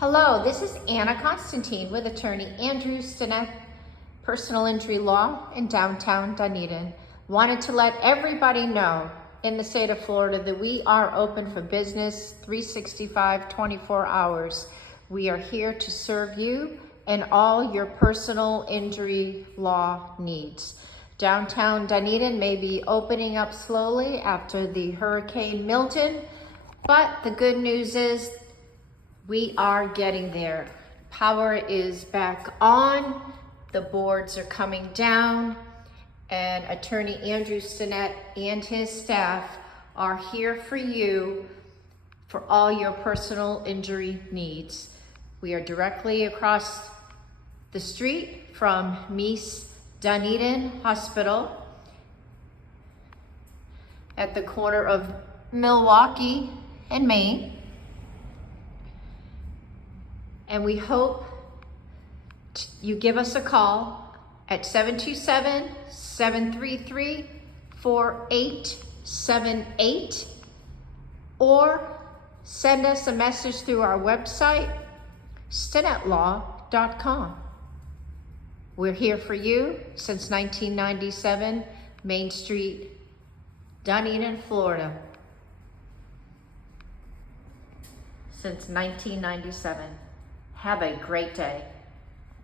Hello, this is Anna Constantine with attorney Andrew Stinnette, Personal Injury Law in downtown Dunedin. Wanted to let everybody know in the state of Florida that we are open for business 365, 24 hours. We are here to serve you and all your personal injury law needs. Downtown Dunedin may be opening up slowly after the Hurricane Milton, but the good news is we are getting there. Power is back on, the boards are coming down, and attorney Andrew Stinnette and his staff are here for you for all your personal injury needs. We are directly across the street from Meese Dunedin Hospital at the corner of Milwaukee and Maine. And we hope you give us a call at 727-733-4878 or send us a message through our website, StinnetteLaw.com. We're here for you since 1997, Main Street, Dunedin, Florida. Since 1997. Have a great day.